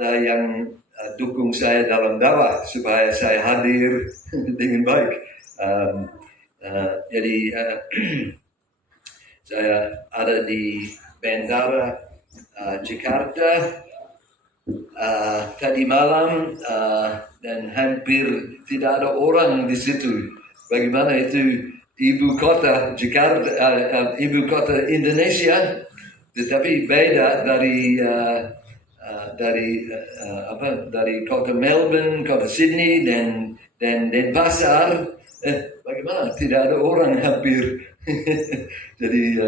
ada yang dukung saya dalam dakwah supaya saya hadir dengan baik. Jadi saya ada di Bandara Jakarta tadi malam dan hampir tidak ada orang di situ. Bagaimana itu ibu kota Jakarta, ibu kota Indonesia, tetapi beda dari kota Melbourne, kota Sydney dan Denpasar. Bagaimana tidak ada orang hampir. Jadi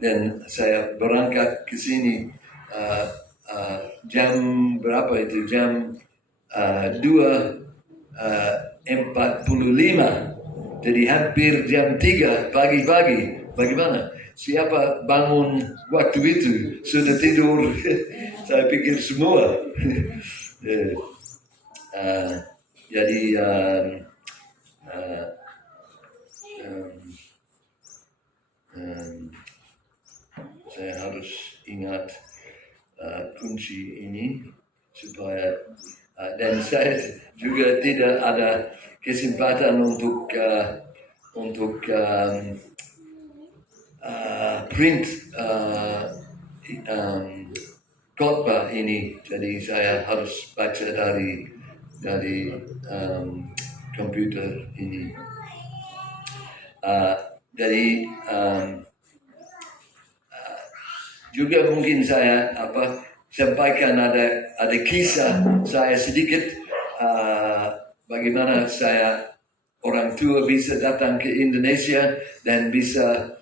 dan saya berangkat ke sini jam berapa itu? Jam 2:45. Jadi hampir jam 3 pagi-pagi. Bagaimana? Siapa bangun waktu itu? Sudah tidur? Saya pikir semua. Jadi saya harus ingat kunci ini supaya dan saya juga tidak ada kesempatan untuk print khotbah ini, jadi saya harus baca dari komputer ini. Jadi juga mungkin saya sampaikan ada kisah saya sedikit bagaimana saya orang tua bisa datang ke Indonesia dan bisa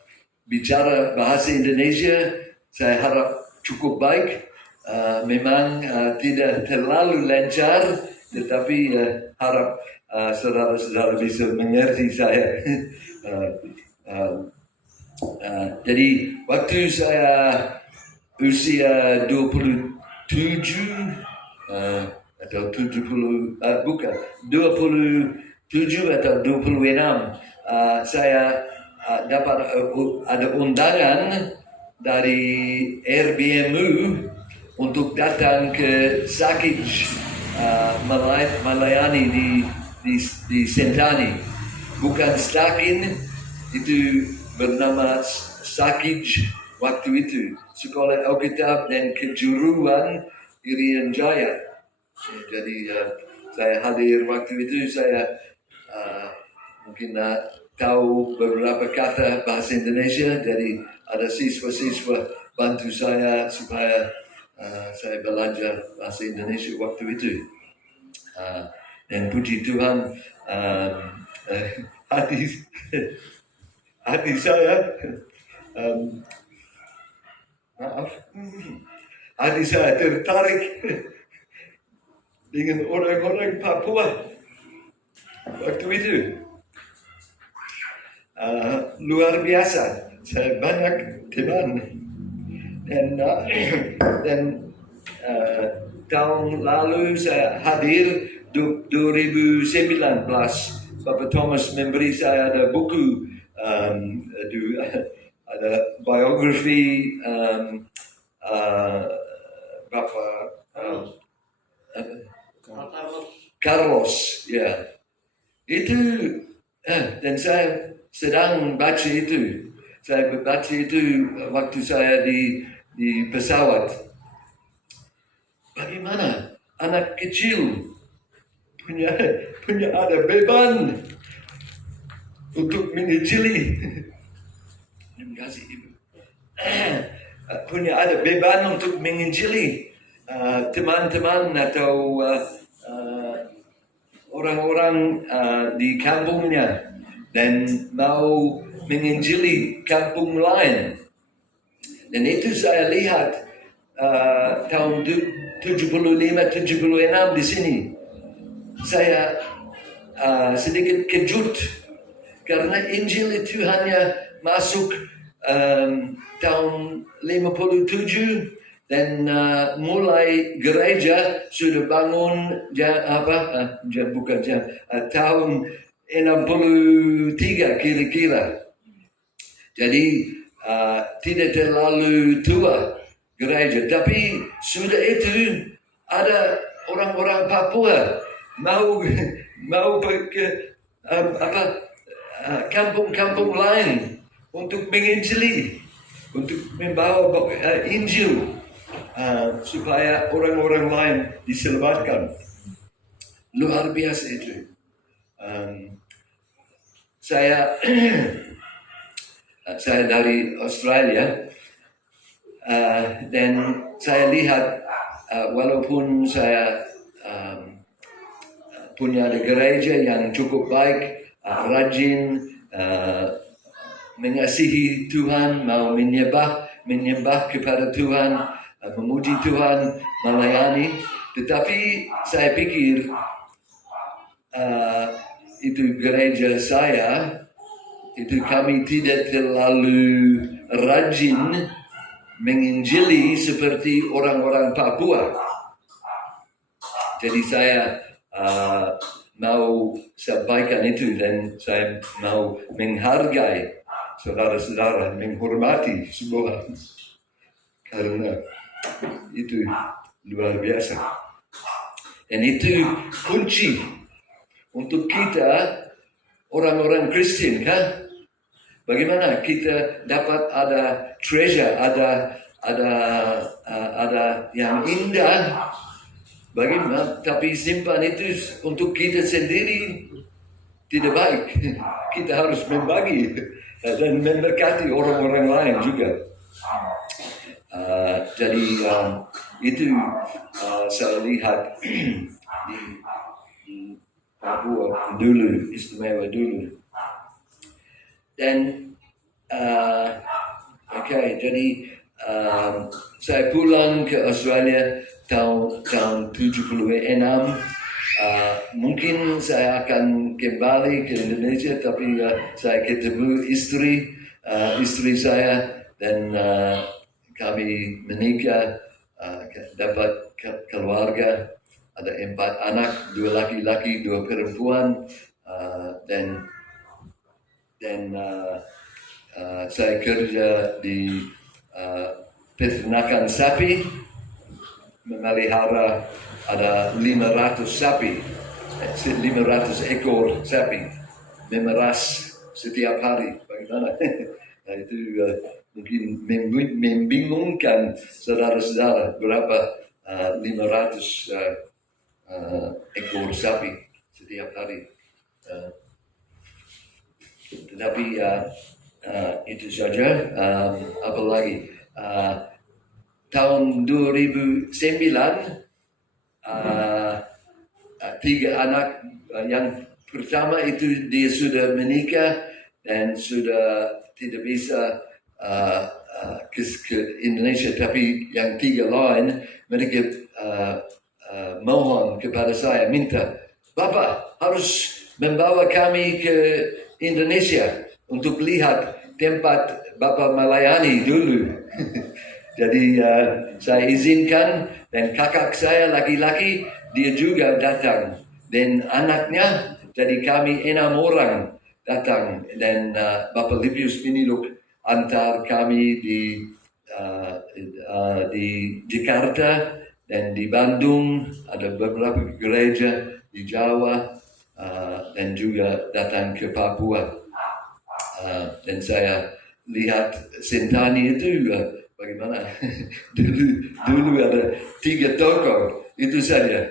bicara bahasa Indonesia. Saya harap cukup baik. Memang tidak terlalu lancar, tetapi harap saudara-saudara bisa mengerti saya. Jadi waktu saya usia 27 atau 70 bukan 27 atau 26 saya dapat ada undangan dari RBMU untuk datang ke Sakij melayani di Sentani. Bukan Stakin, itu bernama Sakij waktu itu, Sekolah Alkitab dan Kejuruan Irian Jaya. Jadi saya hadir waktu itu. Saya mungkin tahu beberapa kata bahasa Indonesia, jadi ada siswa-siswa bantu saya supaya saya belajar bahasa Indonesia waktu itu. Dan puji Tuhan, hati saya hati saya tertarik dengan orang-orang Papua waktu itu. Luar biasa, saya banyak teman dan tahun lalu saya hadir 2019. Bapak Thomas memberi saya ada buku, ada biografi Bapak Carlos, ya. Itu dan saya sedang baca itu. Saya baca itu waktu saya di pesawat. Bagaimana anak kecil punya ada beban untuk menginjili. Terima kasih Ibu. Punya ada beban untuk menginjili teman-teman atau orang-orang di kampungnya dan mau menginjili kampung lain. Dan itu saya lihat tahun 75-76 di sini. Saya sedikit kejut karena Injil itu hanya masuk tahun 57 dan mulai gereja sudah bangun tahun 63 kira-kira. Jadi tidak terlalu tua gereja. Tapi sudah itu ada orang-orang Papua mau ke kampung-kampung lain untuk menginjili, untuk membawa Injil supaya orang-orang lain diselamatkan. Luar biasa itu. Saya dari Australia dan saya lihat walaupun saya punya ada gereja yang cukup baik, rajin, mengasihi Tuhan, mau menyembah kepada Tuhan, memuji Tuhan, melayani. Tetapi saya pikir itu gereja saya, itu kami tidak terlalu rajin menginjili seperti orang-orang Papua. Jadi saya mau sampaikan itu dan saya mau menghargai saudara-saudara, menghormati semua karena itu luar biasa. Dan itu kunci untuk kita orang-orang Kristen, kan? Bagaimana kita dapat ada treasure, ada yang indah. Bagaimana? Tapi simpan itu untuk kita sendiri tidak baik. Kita harus membagi dan memberkati orang-orang lain juga. Jadi itu saya lihat di Papua dulu, istimewa dulu. Dan jadi saya pulang ke Australia tahun 76. Mungkin saya akan kembali ke Indonesia, tapi saya ketemu istri saya dan kami menikah, dapat keluarga, ada 4 anak, 2 laki-laki, 2 perempuan, dan saya kerja di peternakan sapi, memelihara ada 500 sapi, 500 ekor sapi, memeras setiap hari. Bagaimana? Nah, itu mungkin membingungkan saudara-saudara berapa 500 ekor sapi setiap hari. Tetapi itu saja. Apa lagi? Tahun 2009 3 anak, yang pertama itu dia sudah menikah dan sudah tidak bisa ke Indonesia, tapi yang 3 lain mereka mohon kepada saya, minta, Bapak harus membawa kami ke Indonesia untuk lihat tempat Bapak melayani dulu. Jadi saya izinkan, dan kakak saya laki-laki dia juga datang, dan anaknya, jadi kami 6 orang datang, dan Bapak Livius Piniluk antar kami di Jakarta dan di Bandung, ada beberapa gereja di Jawa, dan juga datang ke Papua. Dan saya lihat Sentani itu bagaimana dulu ada 3 toko itu saja,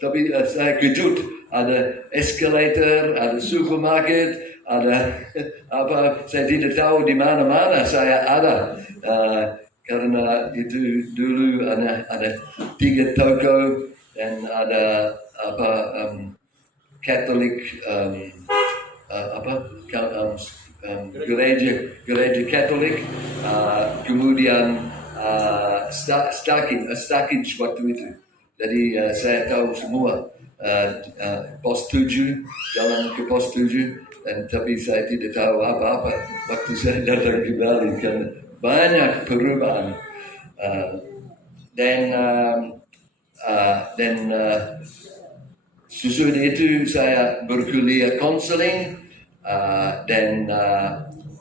tapi saya kejut, ada escalator, ada supermarket, ada apa, saya tidak tahu di mana saya ada, karena itu dulu ada 3 toko dan ada apa Katolik, gereja Katolik, kemudian stakij waktu itu. Jadi saya tahu semua, pos 7, jalan ke pos 7, dan tapi saya tidak tahu apa-apa waktu saya datang kembali karena banyak perubahan. Dan sesudah itu saya berkuliah konseling, dan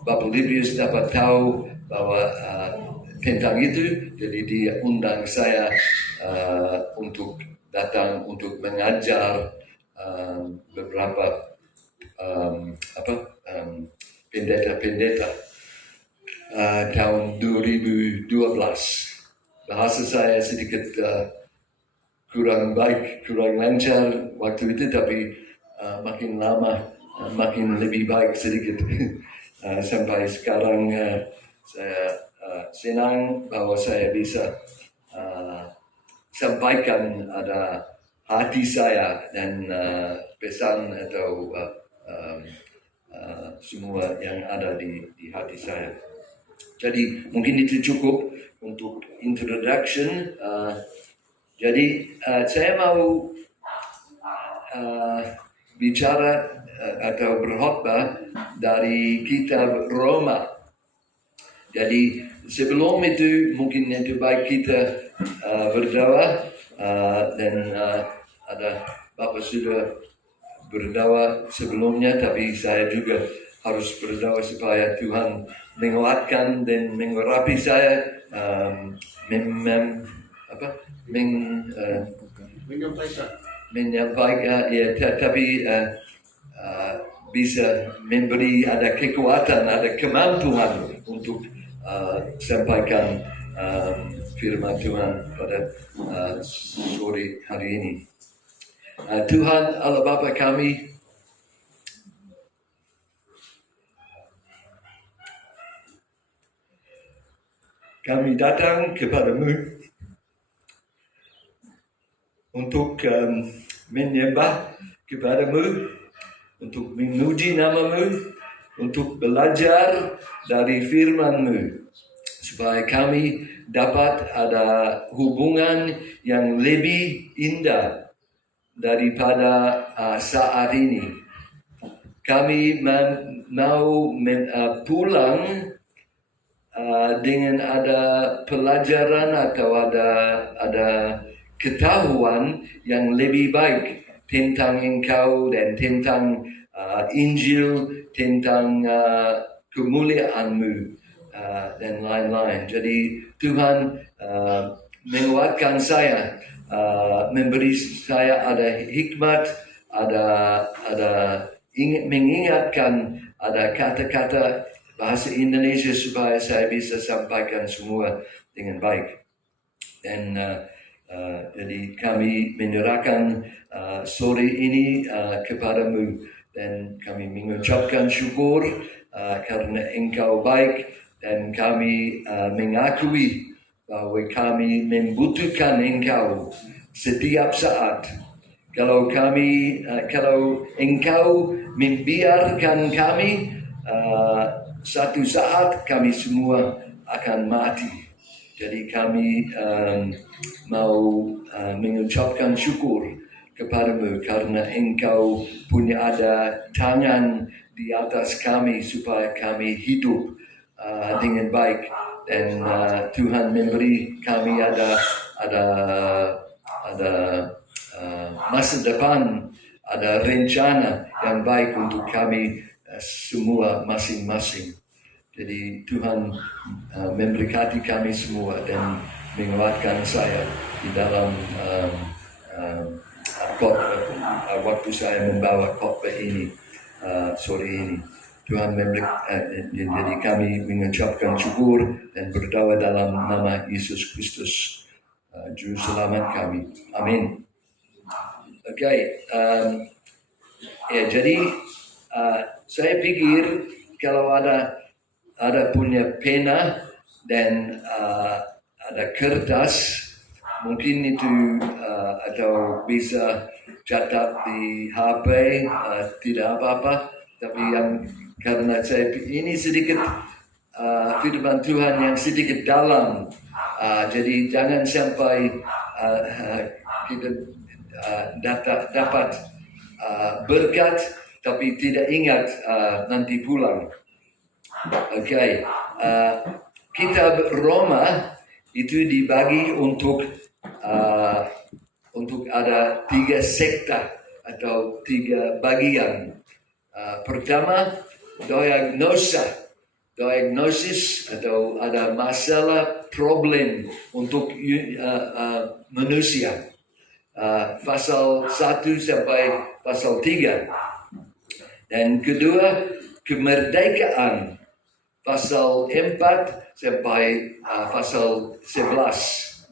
Bapak Livius dapat tahu bahwa tentang itu. Jadi dia undang saya untuk datang untuk mengajar beberapa pendeta tahun 2012. Bahasa saya sedikit kurang baik, kurang lancar waktu itu, tapi makin lama makin lebih baik sedikit. Sampai sekarang saya senang bahwa saya bisa sampaikan ada hati saya dan pesan atau semua yang ada di hati saya. Jadi mungkin itu cukup untuk introduction. Jadi saya mau bicara atau berkhotbah dari kitab Roma. Jadi sebelum itu mungkin itu baik kita berdoa dan ada Bapak sudah berdoa sebelumnya, tapi saya juga harus berdoa supaya Tuhan menguatkan dan mengurapi saya, menyampaikan ya, tapi bisa memberi ada kekuatan, ada kemampuan untuk sampaikan firman Tuhan pada sore hari ini. Tuhan Allah Bapa kami, kami datang kepadamu untuk menyembah kepadamu, untuk memuji namamu, untuk belajar dari firman-Mu, supaya kami dapat ada hubungan yang lebih indah daripada saat ini. Kami mau pulang dengan ada pelajaran atau ada ketahuan yang lebih baik tentang Engkau dan tentang Injil, tentang kemuliaan-Mu dan lain-lain. Jadi Tuhan menguatkan saya, memberi saya ada hikmat, ada mengingatkan ada kata-kata bahasa Indonesia supaya saya bisa sampaikan semua dengan baik. Dan jadi kami menyerahkan sore ini kepadamu dan kami mengucapkan syukur karena Engkau baik, dan kami mengakui bahwa kami membutuhkan Engkau setiap saat. Kalau Engkau membiarkan kami, satu saat kami semua akan mati. Jadi kami mau mengucapkan syukur kepadamu karena Engkau punya ada tangan di atas kami supaya kami hidup dengan baik, dan Tuhan memberi kami ada masa depan, ada rencana yang baik untuk kami semua masing-masing. Jadi Tuhan memberkati kami semua dan menguatkan saya di dalam waktu saya membawa khotbah ini sore ini. Tuhan jadi kami mengucapkan syukur dan berdoa dalam nama Yesus Kristus, Juru Selamat kami. Amin. Okay. Jadi saya pikir kalau ada punya pena dan ada kertas, mungkin itu atau bisa catat di HP, tidak apa-apa. Tapi karena saya ini sedikit firman Tuhan yang sedikit dalam, jadi jangan sampai kita dapat berkat tapi tidak ingat nanti pulang. Okay. Kitab Roma itu dibagi untuk ada 3 sekta atau 3 bagian. Pertama, diagnosis atau ada masalah problem untuk manusia. Pasal 1 sampai pasal 3. Dan kedua, kemerdekaan pasal 4 sampai pasal 11.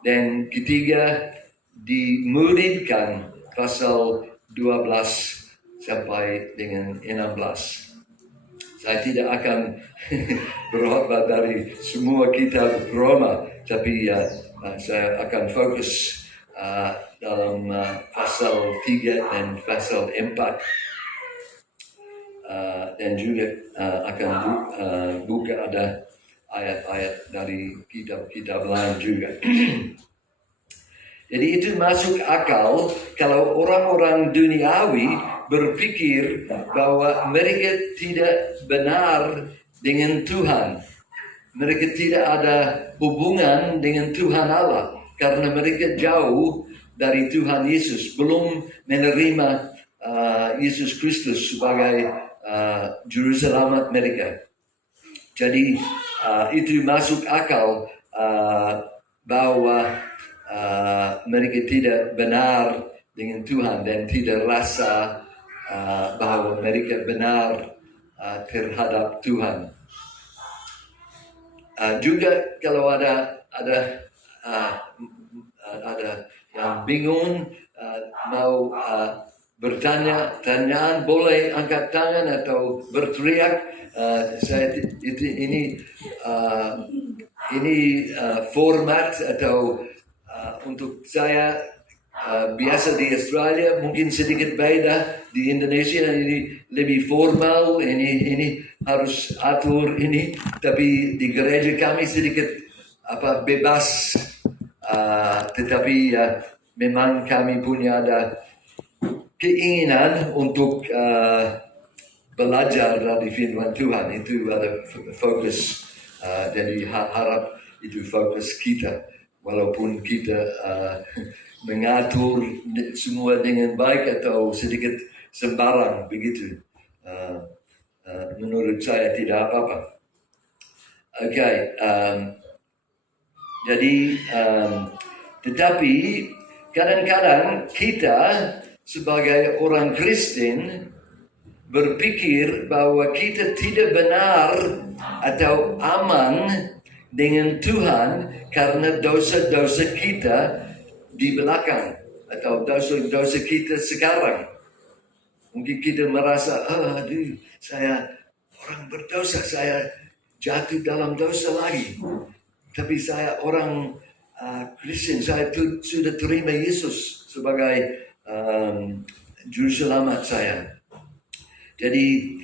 Dan ketiga, dimuridkan pasal 12 sampai dengan 16. Saya tidak akan berkhotbah dari semua kitab Roma, tapi saya akan fokus dalam pasal 3 dan pasal 4. Dan juga akan buka ada ayat-ayat dari kitab-kitab lain juga. Jadi itu masuk akal kalau orang-orang duniawi berpikir bahwa mereka tidak benar dengan Tuhan. Mereka tidak ada hubungan dengan Tuhan Allah karena mereka jauh dari Tuhan Yesus, belum menerima Yesus Kristus sebagai juru selamat mereka. Jadi itu masuk akal bahwa mereka tidak benar dengan Tuhan dan tidak rasa bahwa mereka benar terhadap Tuhan. Juga kalau ada yang bingung mau bertanya-tanyaan, boleh angkat tangan atau berteriak. Ini format atau untuk saya biasa di Australia, mungkin sedikit beda di Indonesia. Ini lebih formal, ini harus atur ini, tapi di gereja kami sedikit bebas, tetapi memang kami punya ada keinginan untuk belajar dari firman Tuhan. Itu ada fokus, jadi harap itu fokus kita. Walaupun kita mengatur semua dengan baik atau sedikit sembarang begitu, menurut saya tidak apa-apa. Jadi tetapi kadang-kadang kita sebagai orang Kristen berpikir bahwa kita tidak benar atau aman dengan Tuhan karena dosa-dosa kita di belakang atau dosa-dosa kita sekarang. Mungkin kita merasa, saya orang berdosa, saya jatuh dalam dosa lagi. Tapi saya orang Kristen, saya sudah terima Yesus sebagai juru selamat saya. Jadi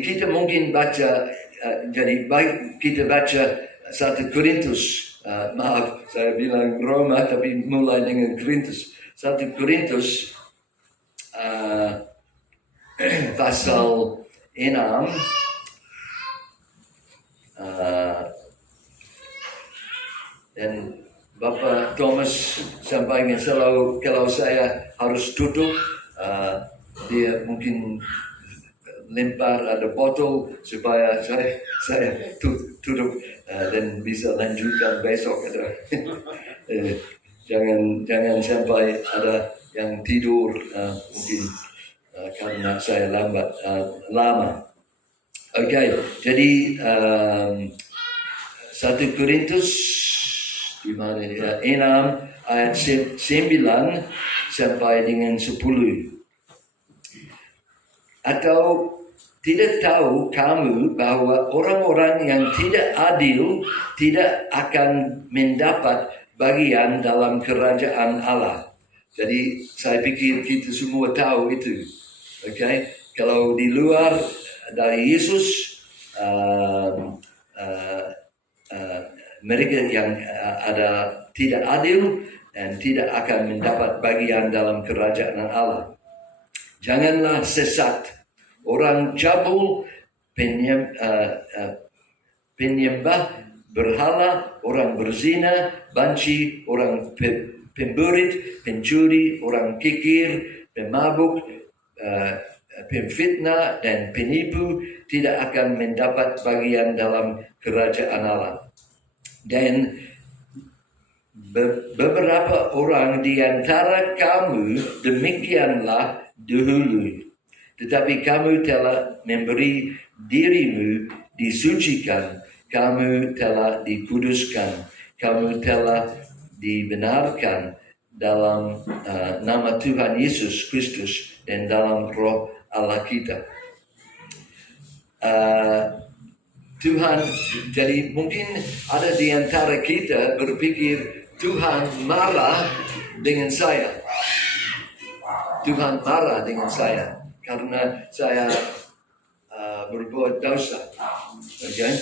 kita mungkin baca, jadi baik kita baca 1 Korintus, maaf saya bilang Roma tapi mulai dengan Korintus. 1 Korintus pasal 6 dan Bapak Thomas sampaikan selalu kalau saya harus tutup, dia mungkin lempar ada botol supaya saya tutup dan bisa lanjutkan besok. Jangan sampai ada yang tidur mungkin karena saya lama. Jadi 1 Korintus di mana 6 ayat 9 sampai dengan 10. Atau tidak tahu kamu bahwa orang-orang yang tidak adil tidak akan mendapat bagian dalam kerajaan Allah. Jadi saya pikir kita semua tahu itu. Kalau di luar dari Yesus, mereka yang ada tidak adil dan tidak akan mendapat bagian dalam kerajaan Allah. Janganlah sesat. Orang cabul, penyembah berhala, orang berzina, banci, orang pemburit, pencuri, orang kikir, pemabuk, pemfitnah dan penipu tidak akan mendapat bagian dalam kerajaan Allah. Dan beberapa orang di antara kamu demikianlah dahulu. Tetapi kamu telah memberi dirimu disucikan, kamu telah dikuduskan, kamu telah dibenarkan dalam nama Tuhan Yesus Kristus dan dalam roh Allah kita. Tuhan, jadi mungkin ada di antara kita berpikir Tuhan marah dengan saya. Tuhan marah dengan saya karena saya berbuat dosa. Okay?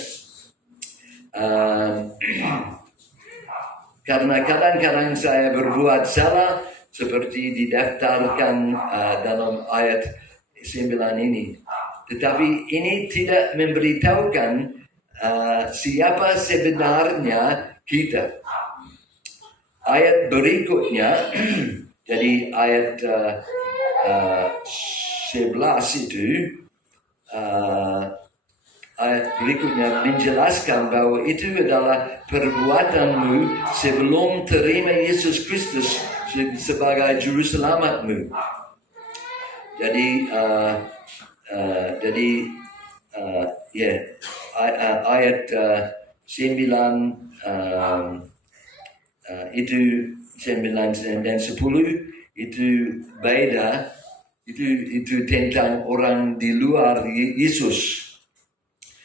Karena kadang-kadang saya berbuat salah seperti didaftarkan dalam ayat 9 ini. Tetapi ini tidak memberitahukan siapa sebenarnya kita. Ayat berikutnya, jadi ayat 11 itu, ayat berikutnya menjelaskan bahwa itu adalah perbuatanmu sebelum terima Yesus Kristus sebagai juru selamatmu. Jadi ayat 9 itu 9 dan 10 itu beda, itu tentang orang di luar Yesus.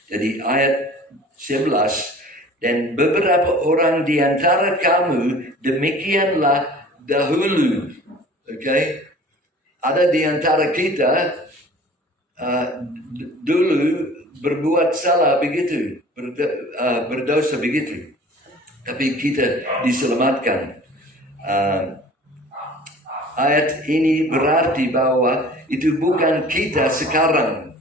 Jadi ayat 11, dan beberapa orang di antara kamu demikianlah dahulu. Okay? Ada di antara kita dulu berbuat salah begitu, berdosa begitu. Tapi kita diselamatkan. Ayat ini berarti bahwa itu bukan kita sekarang.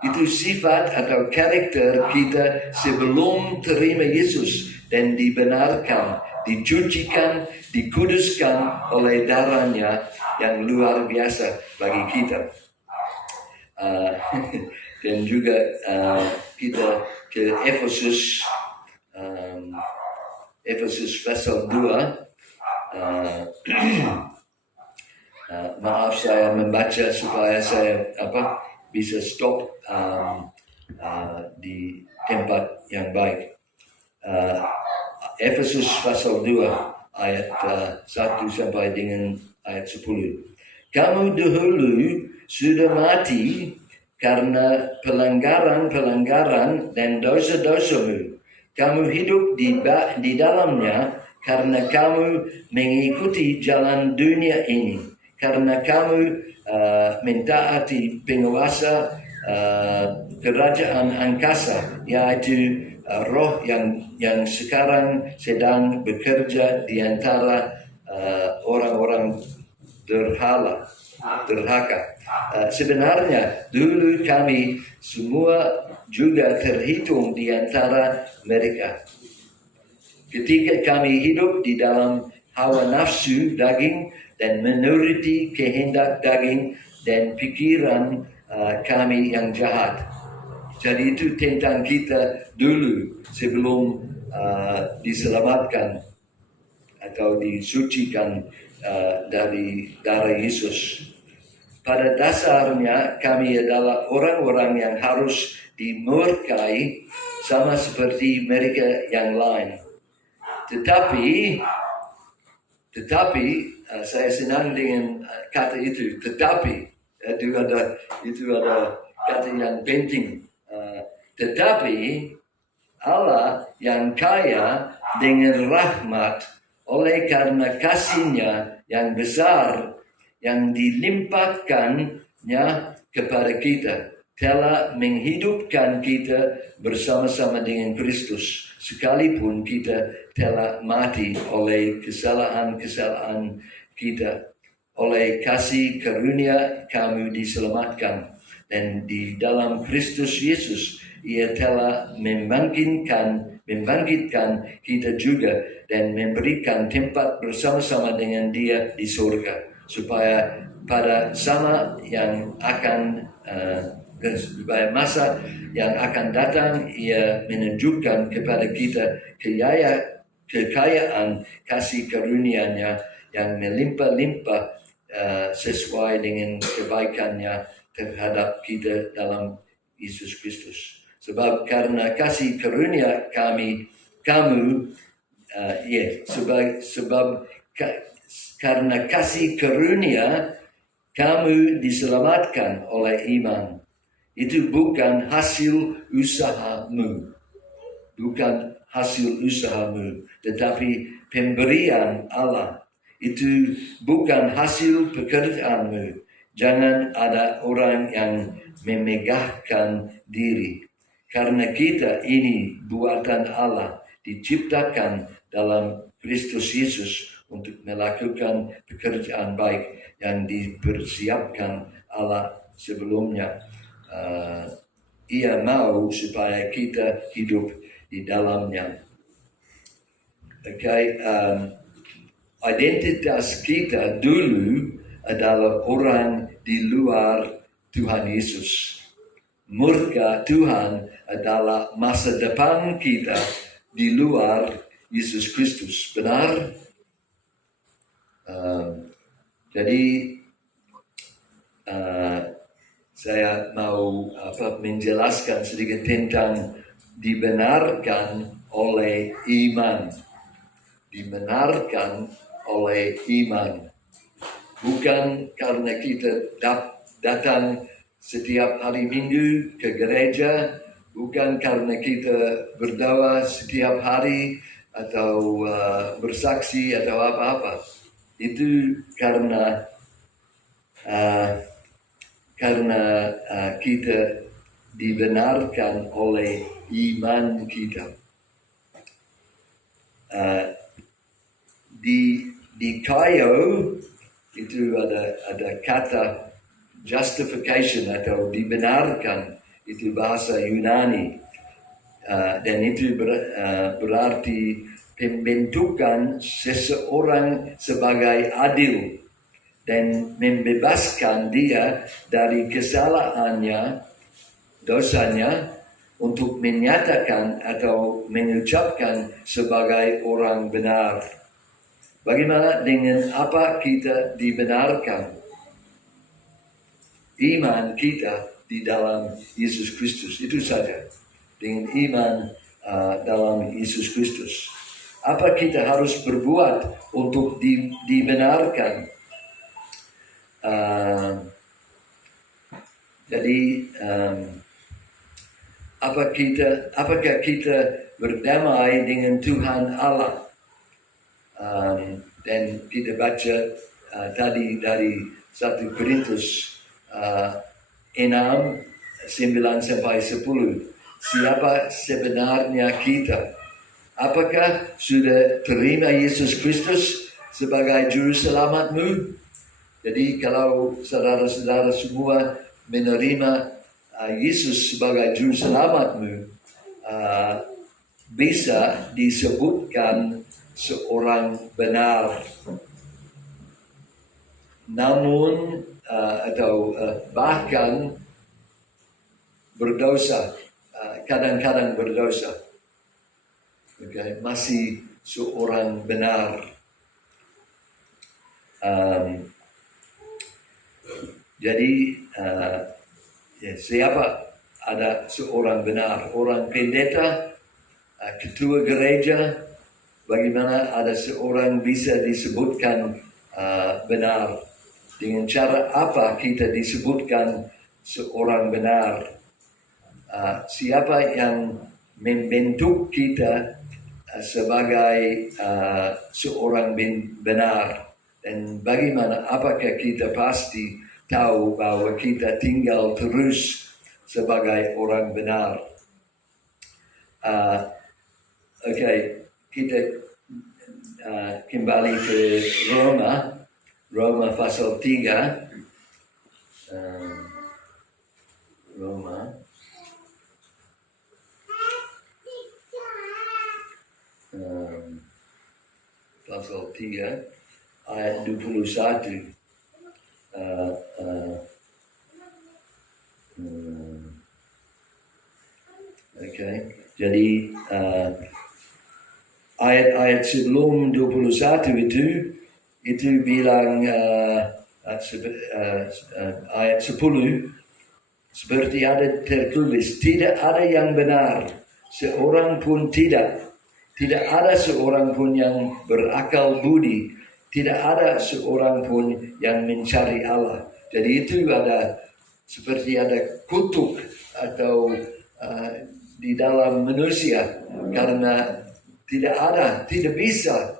Itu sifat atau karakter kita sebelum terima Yesus dan dibenarkan, dicucikan, dikuduskan oleh darahnya yang luar biasa bagi kita. Dan juga kita ke Efesus pasal 2. Maaf saya membaca supaya saya bisa stop di tempat yang baik. Efesus pasal 2 ayat 1 sampai dengan ayat 10. Kamu dahulu sudah mati karena pelanggaran dan dosa-dosamu. Kamu hidup di dalamnya karena kamu mengikuti jalan dunia ini. Karena kamu mentaati penguasa kerajaan angkasa, yaitu roh yang sekarang sedang bekerja di antara orang-orang derhaka. Sebenarnya dulu kami semua juga terhitung di antara mereka. Ketika kami hidup di dalam hawa nafsu daging dan menuruti kehendak daging dan pikiran kami yang jahat. Jadi itu tentang kita dulu sebelum diselamatkan atau disucikan dari darah Yesus. Pada dasarnya kami adalah orang-orang yang harus dimurkai sama seperti mereka yang lain. Tetapi saya senang dengan kata itu. Tetapi itu ada kata yang penting. Tetapi Allah yang kaya dengan rahmat oleh karena kasih-Nya yang besar yang dilimpahkannya kepada kita, telah menghidupkan kita bersama-sama dengan Kristus, sekalipun kita telah mati oleh kesalahan-kesalahan kita. Oleh kasih karunia kamu diselamatkan, dan di dalam Kristus Yesus Ia telah membangkitkan kita juga dan memberikan tempat bersama-sama dengan Dia di surga. supaya pada masa yang akan datang ia menunjukkan kepada kita kekayaan kasih karunia-Nya yang melimpah-limpah sesuai dengan kebaikannya terhadap kita dalam Yesus Kristus. Sebab karena kasih karunia karena kasih karunia kamu diselamatkan oleh iman. Itu bukan hasil usahamu, tetapi pemberian Allah. Itu bukan hasil pekerjaanmu. Jangan ada orang yang memegahkan diri. Karena kita ini buatan Allah, diciptakan dalam Kristus Yesus untuk melakukan pekerjaan baik yang dipersiapkan Allah sebelumnya. Ia mau supaya kita hidup di dalamnya. Identitas kita dulu adalah orang di luar Tuhan Yesus. Murka Tuhan adalah masa depan kita di luar Yesus Kristus. Benar? Jadi saya mau menjelaskan sedikit tentang dibenarkan oleh iman. Dibenarkan oleh iman. Bukan karena kita datang setiap hari Minggu ke gereja, bukan karena kita berdoa setiap hari atau bersaksi atau apa-apa. Itu karena kita dibenarkan oleh iman kita. Di kayu itu ada kata justification atau dibenarkan, itu bahasa Yunani, dan itu berarti pembentukan seseorang sebagai adil dan membebaskan dia dari kesalahannya, dosanya, untuk menyatakan atau mengucapkan sebagai orang benar. Bagaimana dengan apa kita dibenarkan? Iman kita di dalam Yesus Kristus, itu saja. Dengan iman dalam Yesus Kristus. Apa kita harus berbuat untuk dibenarkan? Apakah kita berdamai dengan Tuhan Allah? Dan kita baca tadi dari 1 Korintus 6, 9 sampai 10. Siapa sebenarnya kita? Apakah sudah terima Yesus Kristus sebagai juru selamatmu? Jadi kalau saudara-saudara semua menerima Yesus sebagai juru selamatmu, bisa disebutkan seorang benar. Namun bahkan berdosa, kadang-kadang berdosa. Masih seorang benar. Jadi siapa ada seorang benar? Orang pendeta, ketua gereja, bagaimana ada seorang bisa disebutkan benar? Dengan cara apa kita disebutkan seorang benar? Siapa yang membentuk kita sebagai seorang benar? Dan bagaimana, apakah kita pasti tahu bahwa kita tinggal terus sebagai orang benar? Kita kembali ke Roma pasal 3. Roma pasal 3 ayat 21. uh, uh, hmm, okay. Jadi ayat-ayat sebelum 21 itu bilang ayat 10 seperti ada tertulis, tidak ada yang benar, seorang pun tidak ada seorang pun yang berakal budi, tidak ada seorang pun yang mencari Allah. Jadi itu ada seperti ada kutuk atau di dalam manusia, karena tidak bisa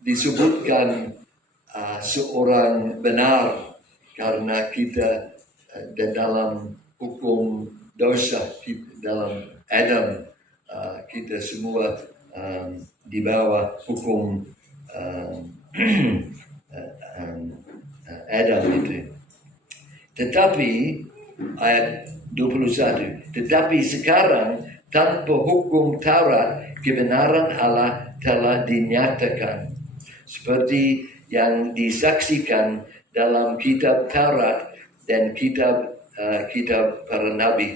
disebutkan seorang benar, karena kita dalam hukum dosa, dalam Adam, kita semua di bawah hukum Adam itu. Tetapi ayat 21, tetapi sekarang tanpa hukum Taurat kebenaran Allah telah dinyatakan, seperti yang disaksikan dalam kitab Taurat dan kitab para nabi,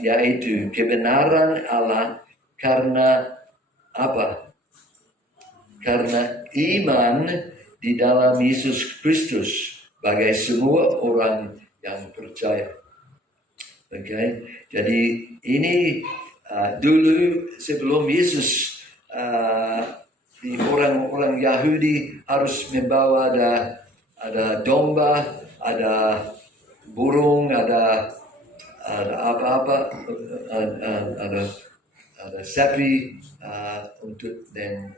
yaitu kebenaran Allah karena apa? Karena iman di dalam Yesus Kristus bagi semua orang yang percaya. Okay? Jadi ini dulu sebelum Yesus, di orang-orang Yahudi harus membawa ada domba, ada burung, ada apa-apa, ada sapi untuk dan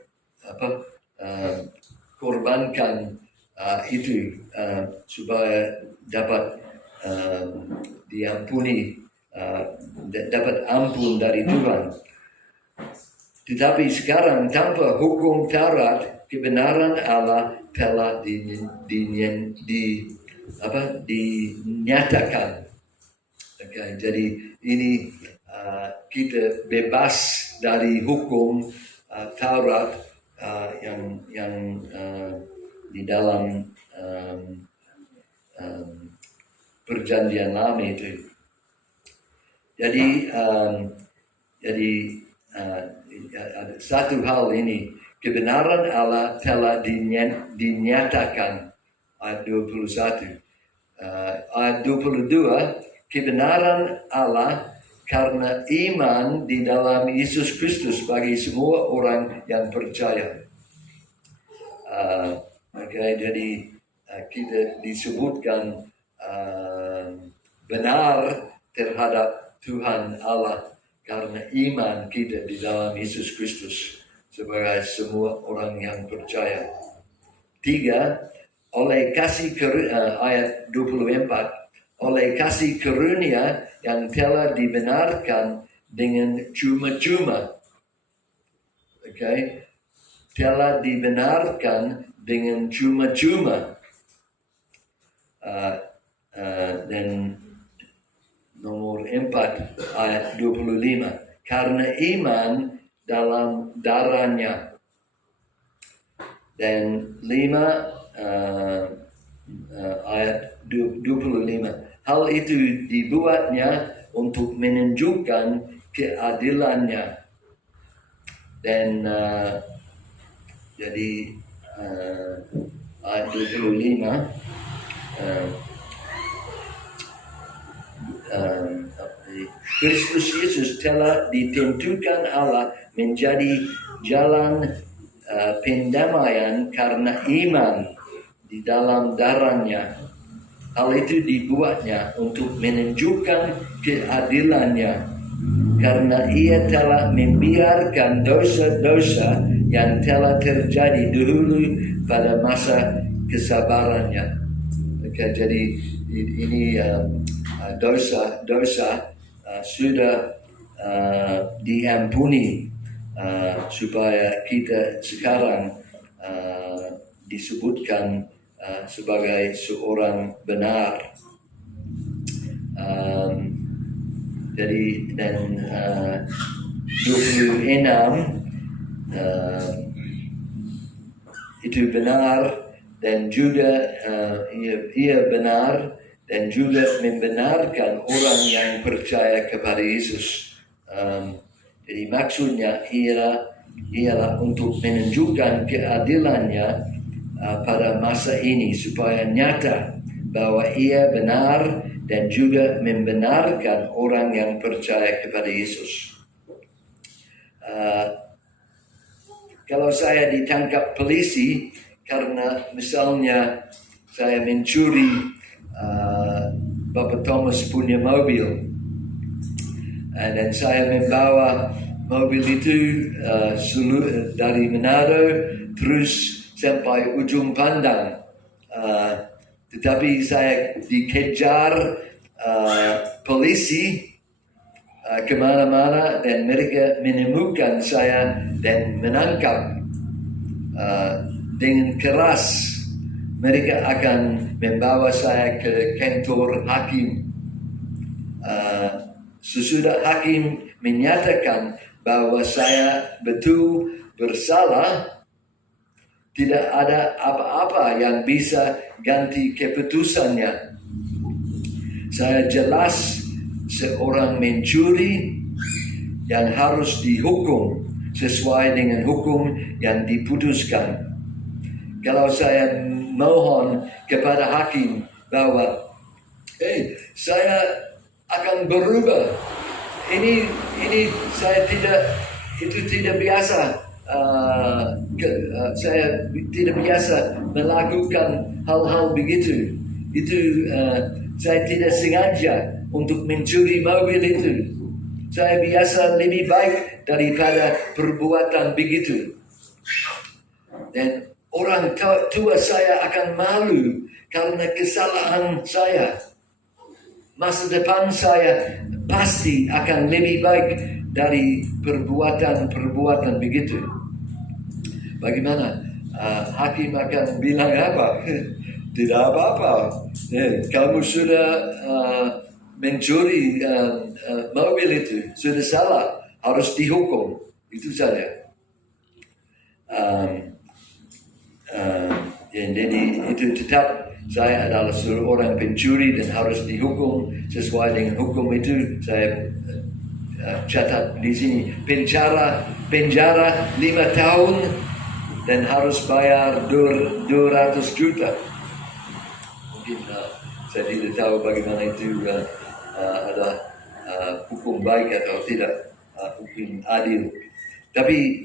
korbankan itu supaya dapat diampuni, dapat ampun dari Tuhan. Tetapi sekarang tanpa hukum Taurat, kebenaran Allah telah dinyatakan. Okay, jadi ini kita bebas dari hukum Taurat yang di dalam perjanjian lama itu. Jadi satu hal ini, kebenaran Allah telah dinyatakan, ayat 21. Ayat 22, kebenaran Allah karena iman di dalam Yesus Kristus bagi semua orang yang percaya. Jadi kita disebutkan benar terhadap Tuhan Allah karena iman kita di dalam Yesus Kristus sebagai semua orang yang percaya. 3, oleh kasih ayat 24, oleh kasih karunia yang telah dibenarkan dengan cuma-cuma. Okay? Telah dibenarkan dengan cuma-cuma. Dan nomor 4 ayat 25, karena iman dalam darahnya. Dan 5 ayat 25, hal itu dibuatnya untuk menunjukkan keadilannya. Dan jadi ayat 25, Kristus Yesus telah ditentukan Allah menjadi jalan pendamaian karena iman di dalam darahnya. Hal itu dibuatnya untuk menunjukkan keadilannya, karena ia telah membiarkan dosa-dosa yang telah terjadi dahulu pada masa kesabarannya. Okay, jadi ini dosa sudah diampuni, supaya kita sekarang disebutkan sebagai seorang benar. Jadi dan 26 itu benar dan juga ia benar dan juga membenarkan orang yang percaya kepada Yesus. Jadi maksudnya ialah untuk menunjukkan keadilannya pada masa ini supaya nyata bahwa ia benar dan juga membenarkan orang yang percaya kepada Yesus. Kalau saya ditangkap polisi karena misalnya saya mencuri Bapak Thomas punya mobil, dan saya membawa mobil itu dari Manado terus sampai ujung Pandang, tetapi saya dikejar polisi kemana-mana dan mereka menemukan saya dan menangkap dengan keras. Mereka akan membawa saya ke kantor hakim. Sesudah hakim menyatakan bahwa saya betul bersalah, tidak ada apa-apa yang bisa ganti keputusannya. Saya jelas seorang mencuri yang harus dihukum sesuai dengan hukum yang diputuskan. Kalau saya mohon kepada hakim bahwa saya akan berubah, ini saya tidak biasa, saya tidak biasa melakukan hal-hal begitu. Saya tidak sengaja untuk mencuri mobil itu. Saya biasa lebih baik daripada perbuatan begitu. Dan orang tua saya akan malu karena kesalahan saya. Masa depan saya pasti akan lebih baik dari perbuatan begitu. Bagaimana? Hakim akan bilang apa? Tidak apa-apa. Kamu sudah mencuri mobil itu, sudah salah, harus dihukum. Itu saja. Jadi itu tetap saya adalah seorang pencuri dan harus dihukum sesuai dengan hukum itu. Saya catat di sini penjara 5 tahun dan harus bayar 200 juta. Mungkin saya tidak tahu bagaimana itu ada hukum baik atau tidak, hukum adil. Tapi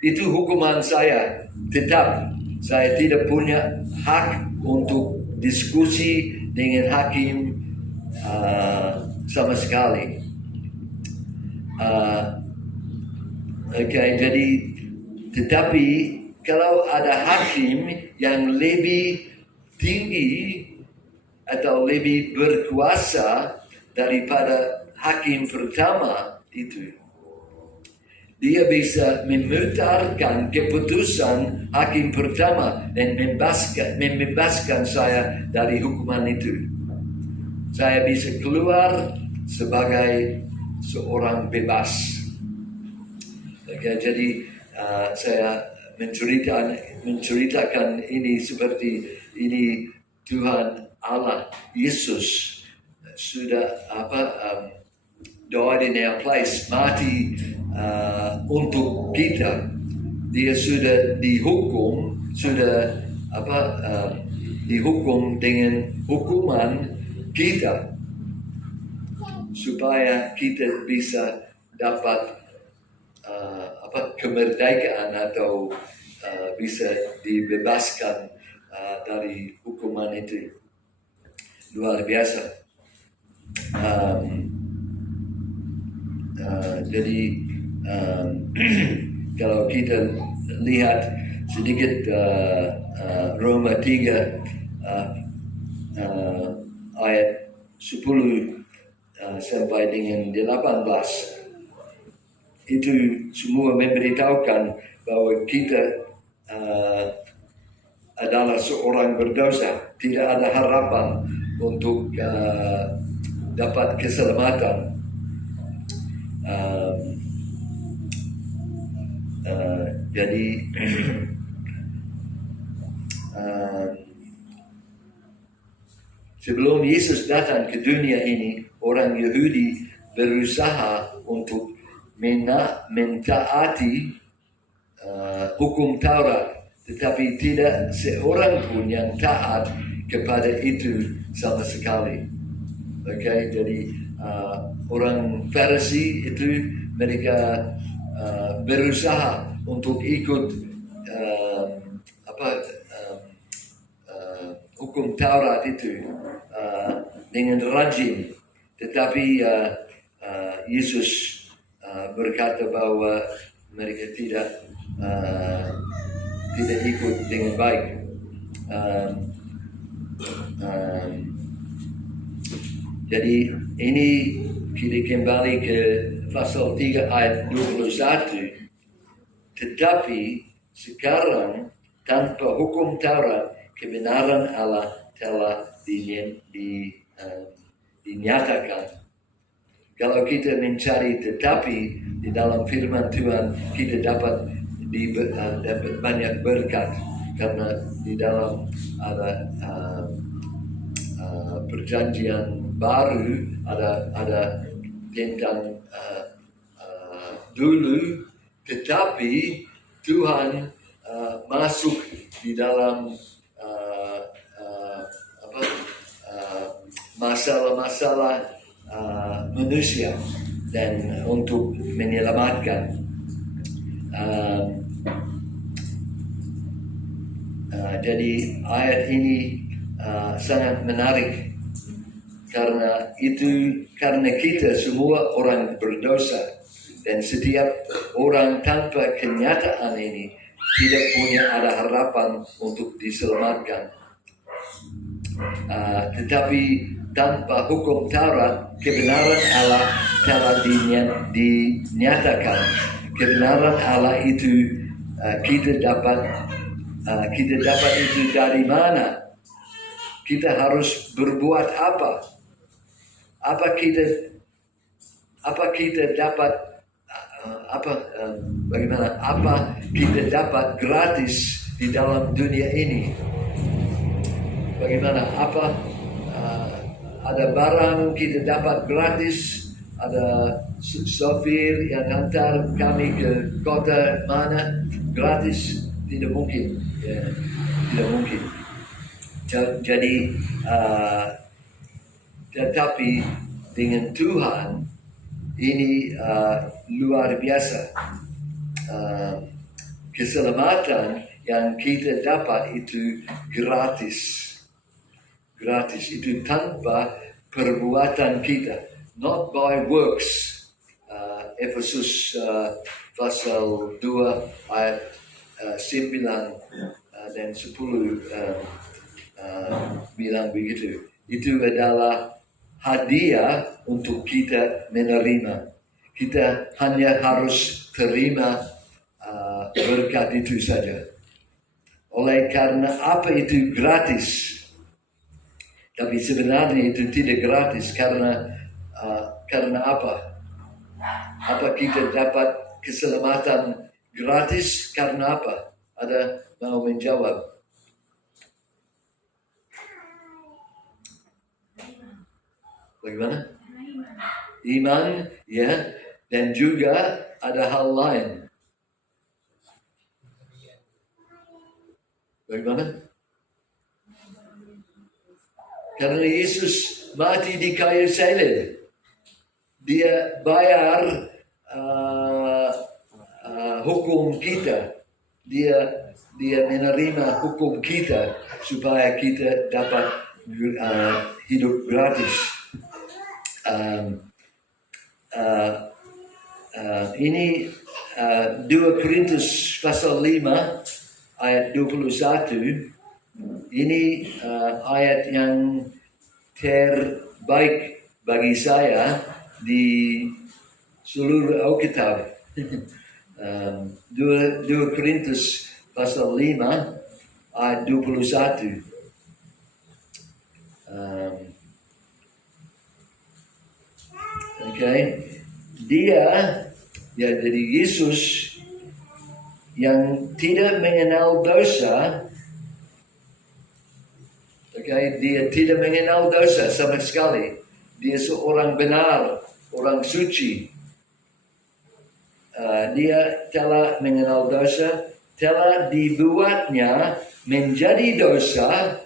itu hukuman saya. Tetap saya tidak punya hak untuk diskusi dengan hakim sama sekali. Jadi tetapi kalau ada hakim yang lebih tinggi atau lebih berkuasa daripada hakim pertama itu, dia bisa memutarkan keputusan hakim pertama dan membebaskan saya dari hukuman itu. Saya bisa keluar sebagai seorang bebas. Jadi saya menceritakan ini seperti ini. Tuhan Allah Yesus sudah died in our place, mati untuk kita. Dia sudah dihukum, dihukum dengan hukuman kita supaya kita bisa dapat kemerdekaan atau bisa dibebaskan dari hukuman itu. Luar biasa. Jadi kalau kita lihat sedikit Roma 3 ayat 10 sampai dengan 18, itu semua memberitahukan bahwa kita adalah seorang berdosa, tidak ada harapan untuk dapat keselamatan. Jadi Sebelum Yesus datang ke dunia ini, orang Yahudi berusaha untuk mentaati hukum Taurat, tetapi tidak seorang pun yang taat kepada itu sama sekali. Okay, jadi orang Farisi itu mereka berusaha untuk ikut hukum Taurat itu dengan rajin, tetapi Yesus berkata bahwa mereka tidak ikut dengan baik. Jadi ini kita kembali ke pasal 3 ayat 21. Tetapi sekarang tanpa hukum Taurat, kebenaran Allah telah dinyatakan. Kalau kita mencari tetapi di dalam firman Tuhan, kita dapat banyak berkat, karena di dalam ada perjanjian baru, ada tentang dulu, tetapi Tuhan masuk di dalam masalah-masalah manusia dan untuk menyelamatkan. Jadi ayat ini sangat menarik, karena kita semua orang berdosa, dan setiap orang tanpa kenyataan ini tidak punya ada harapan untuk diselamatkan. Tetapi tanpa hukum Taurat, kebenaran Allah telah dinyatakan. Kebenaran Allah itu kita dapat itu dari mana? Kita harus berbuat apa? Apa kita dapat bagaimana? Apa kita dapat gratis di dalam dunia ini? Bagaimana? Apa ada barang kita dapat gratis? Ada sopir yang hantar kami ke kota mana gratis? Tidak mungkin, ya, tidak mungkin. Jadi, tetapi dengan Tuhan ini luar biasa. Keselamatan yang kita dapat itu gratis. Gratis itu tanpa perbuatan kita, not by works. Efesus pasal 2 ayat 9 dan 10 bilang begitu. Itu adalah hadiah untuk kita menerima. Kita hanya harus terima berkat itu saja. Oleh karena apa itu gratis? Tapi sebenarnya itu tidak gratis, karena apa? Apa kita dapat keselamatan gratis karena apa? Ada mau menjawab? Bagaimana? Iman, ya. Dan juga ada hal lain. Bagaimana? Karena Yesus mati di kayu salib, Dia bayar hukum kita. Dia menerima hukum kita supaya kita dapat hidup gratis. Ini 2 Korintus pasal 5 ayat 21. Ini ayat yang terbaik bagi saya di seluruh Alkitab. 2 Korintus pasal 5 ayat 21. Dia, ya, jadi Yesus yang tidak mengenal dosa. Okay? Dia tidak mengenal dosa sama sekali. Dia seorang benar, orang suci. Dia telah mengenal dosa, telah dibuatnya menjadi dosa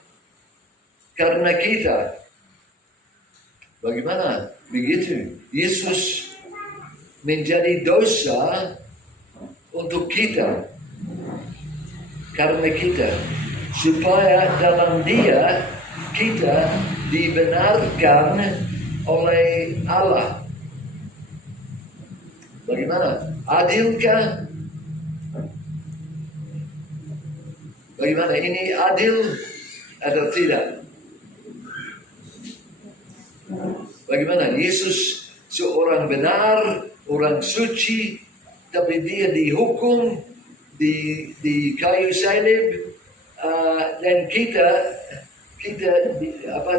karena kita. Bagaimana? Begitu. Yesus menjadi dosa untuk kita. Karena kita. Supaya dalam dia kita dibenarkan oleh Allah. Bagaimana? Adilkah? Bagaimana? Ini adil atau tidak? Bagaimana? Yesus seorang benar, orang suci, tapi dia dihukum di kayu salib, dan kita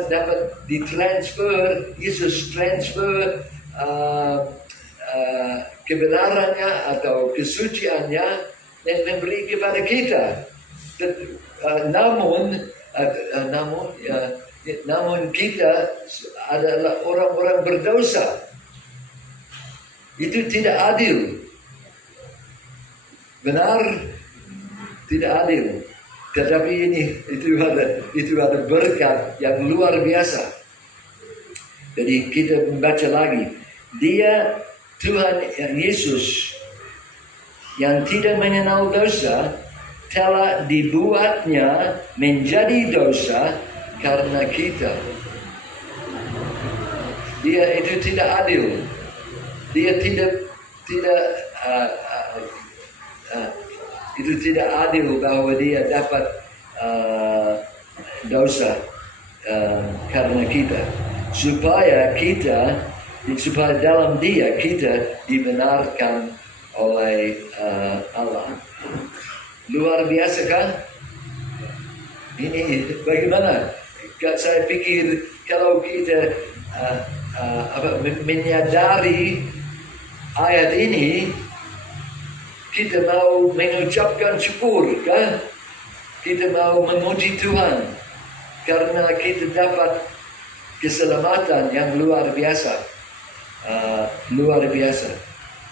dapat ditransfer. Yesus transfer kebenarannya atau kesuciannya dan memberi kepada kita. Namun kita adalah orang-orang berdosa. Itu tidak adil. Benar, tidak adil. Tetapi itu ada berkat yang luar biasa. Jadi kita membaca lagi. Dia Tuhan Yesus yang tidak mengenal dosa telah dibuatnya menjadi dosa karena kita. Dia itu tidak adil. Dia itu tidak adil bahwa dia dapat dosa karena kita, supaya dalam dia kita dibenarkan oleh Allah. Luar biasa kan? Ini bagaimana? Saya pikir kalau kita menyadari ayat ini, kita mau mengucapkan syukur, kan? Kita mau memuji Tuhan karena kita dapat keselamatan yang luar biasa,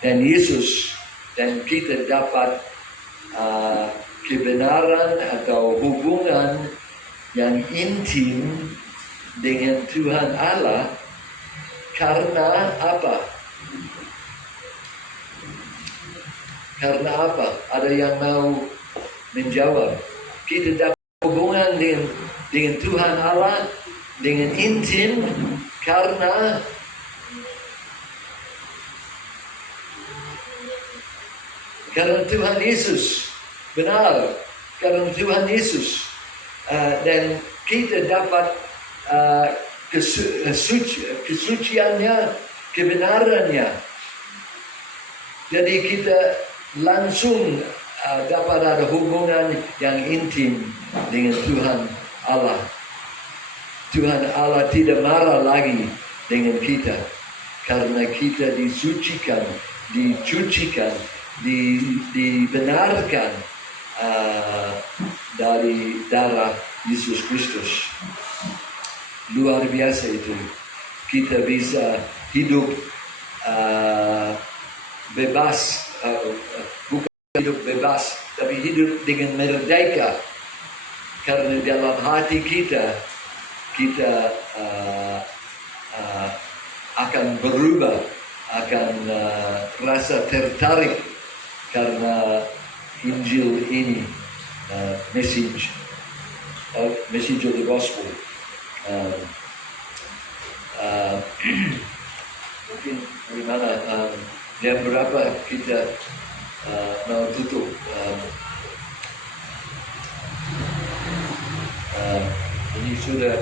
dan Yesus dan kita dapat kebenaran atau hubungan yang intim dengan Tuhan Allah. Karena apa? Karena apa? Ada yang mau menjawab? Kita dapat hubungan dengan Tuhan Allah dengan intim karena Tuhan Yesus. Benar, karena Tuhan Yesus. Dan kita dapat kesuciannya, kebenarannya. Jadi kita langsung dapat ada hubungan yang intim dengan Tuhan Allah. Tuhan Allah tidak marah lagi dengan kita karena kita disucikan, dicucikan, dibenarkan dari darah Yesus Kristus. Luar biasa itu. Kita bisa hidup bebas, bukan hidup bebas, tapi hidup dengan merdeka. Karena dalam hati kita akan berubah, akan rasa tertarik karena Injil ini, message of the gospel. Mungkin bagaimana yang berapa kita mau tutup. Ini sudah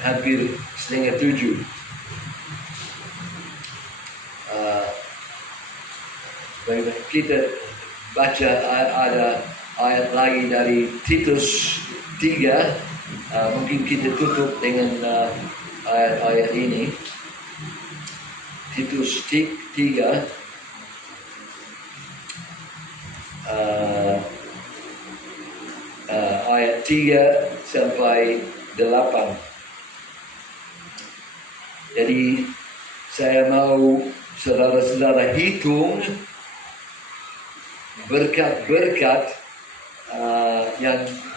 hampir 6:30. Kita baca ada ayat lagi dari Titus 3. Mungkin kita tutup dengan ayat-ayat ini. Titus 3 ayat 3 sampai 8. Jadi saya mau saudara-saudara hitung berkat-berkat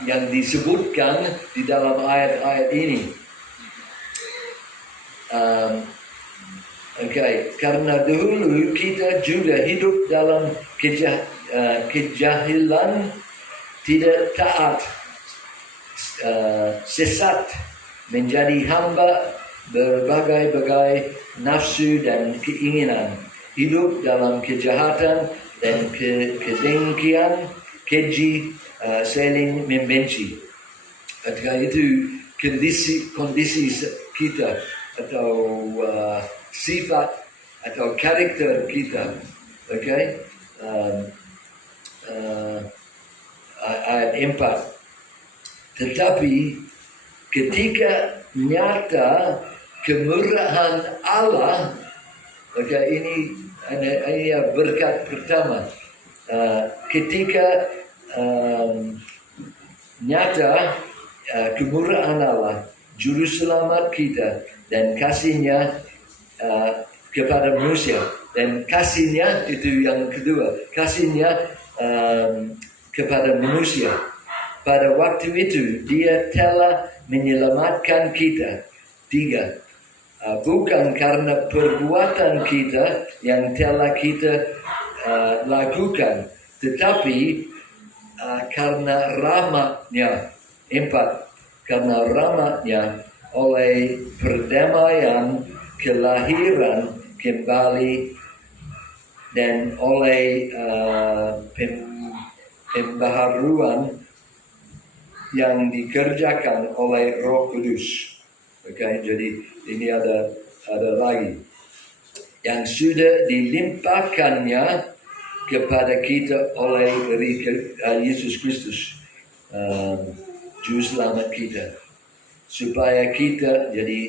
yang disebutkan di dalam ayat-ayat ini. Karena dahulu kita juga hidup dalam kejahilan, tidak taat, sesat, menjadi hamba berbagai-bagai nafsu dan keinginan, hidup dalam kejahatan dan kedengkian, keji, saling membenci. Itu kondisi kita atau sifat atau karakter kita. Ayat 4. Tetapi ketika nyata kemurahan Allah, ini berkat pertama. Ketika nyata kemurahan Allah, juru selamat kita, dan kasihnya kepada manusia. Dan kasihnya itu yang kedua, kasihnya kepada manusia. Pada waktu itu dia telah menyelamatkan kita. 3. Bukan karena perbuatan kita yang telah kita lakukan, tetapi karena rahmat-Nya. 4. Karena rahmat-Nya oleh perdamaian kelahiran kembali dan oleh pembaharuan yang dikerjakan oleh Roh Kudus. Jadi ini ada lagi yang sudah dilimpahkannya kepada kita oleh Yesus Kristus, Juru Selamat kita, supaya kita, jadi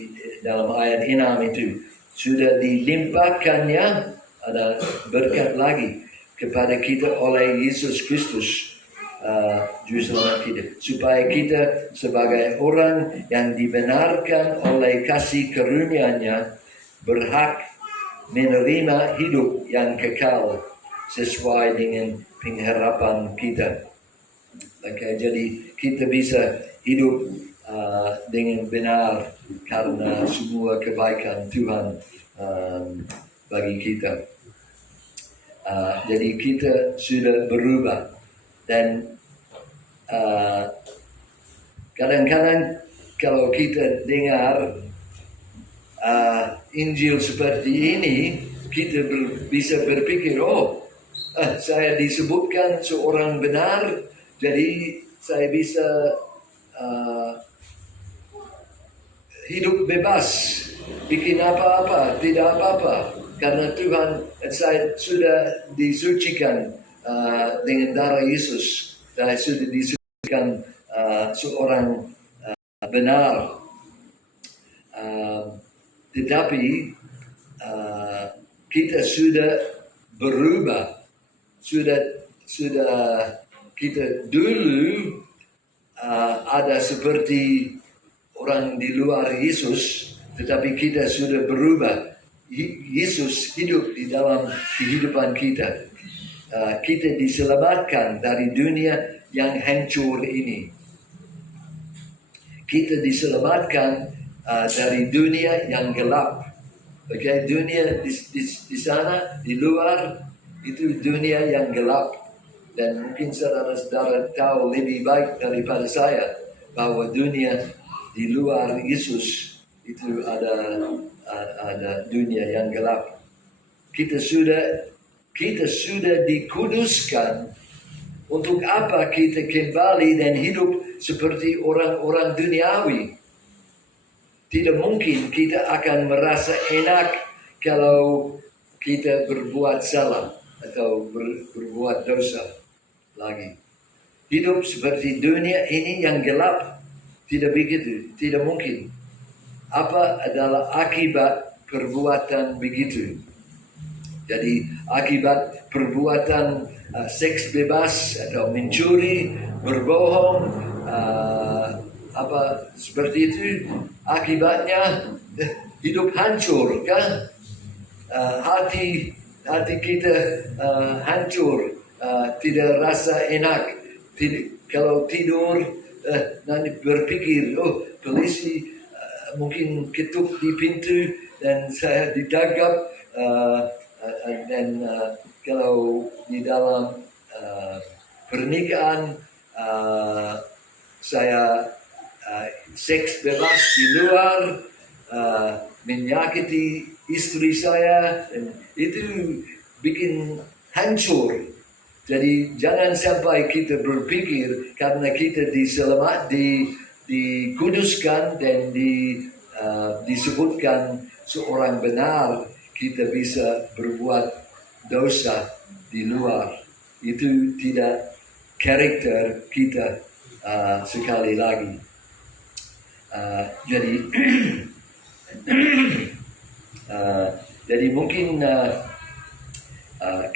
dalam ayat 6 itu sudah dilimpahkannya, ada berkat lagi kepada kita oleh Yesus Kristus, Juru Selamat kita, supaya kita sebagai orang yang dibenarkan oleh kasih karunia-Nya berhak menerima hidup yang kekal sesuai dengan pengharapan kita. Jadi kita bisa hidup dengan benar karena semua kebaikan Tuhan bagi kita. Jadi kita sudah berubah. Dan kadang-kadang kalau kita dengar Injil seperti ini, kita bisa berpikir, saya disebutkan seorang benar, jadi saya bisa hidup bebas, bikin apa-apa, tidak apa-apa, karena Tuhan, saya sudah disucikan dengan darah Yesus, saya sudah disucikan seorang benar. Tetapi kita sudah berubah, sudah kita dulu ada seperti orang di luar Yesus, tetapi kita sudah berubah. Yesus hidup di dalam kehidupan kita. Kita diselamatkan dari dunia yang hancur ini. Kita diselamatkan dari dunia yang gelap. Dunia di sana, di luar, itu dunia yang gelap. Dan mungkin saudara-saudara tahu lebih baik daripada saya bahwa dunia di luar Yesus itu ada dunia yang gelap. Kita sudah dikuduskan. Untuk apa kita kembali dan hidup seperti orang-orang duniawi? Tidak mungkin kita akan merasa enak kalau kita berbuat salah atau berbuat dosa lagi. Hidup seperti dunia ini yang gelap, tidak begitu, tidak mungkin. Apa adalah akibat perbuatan begitu? Jadi akibat perbuatan seks bebas atau mencuri, berbohong, apa seperti itu, akibatnya hidup hancur kan. Hati kita hancur, tidak rasa enak. Kalau tidur nanti berpikir, oh polisi mungkin ketuk di pintu dan saya ditangkap, dan kalau di dalam pernikahan saya seks bebas di luar, menyakiti istri saya, dan itu bikin hancur. Jadi jangan sampai kita berpikir karena kita dikuduskan dan disebutkan seorang benar, kita bisa berbuat dosa di luar. Itu tidak karakter kita sekali lagi. Jadi mungkin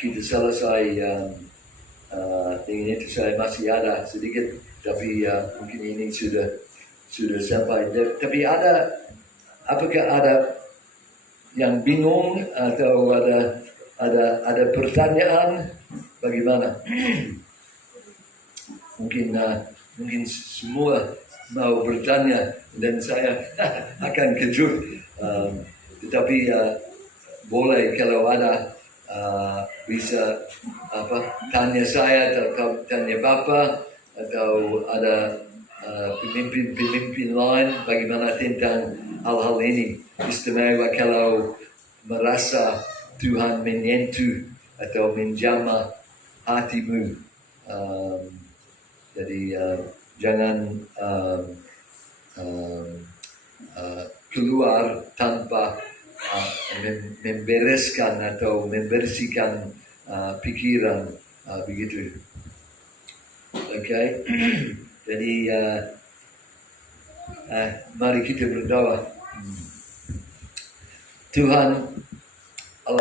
kita selesai dengan itu. Saya masih ada sedikit, tapi mungkin ini sudah sampai. Tapi apakah ada yang bingung atau ada pertanyaan? Bagaimana? Mungkin semua mau bertanya dan saya akan kejut. Tetapi boleh kalau ada bisa tanya saya atau tanya Bapak, atau ada pemimpin lain bagaimana tentang hal-hal ini. Istimewa kalau merasa Tuhan menyentuh atau menjamah hatimu. Jadi jangan keluar tanpa membereskan atau membersihkan pikiran, begitu. Okay? Jadi mari kita berdoa. Tuhan,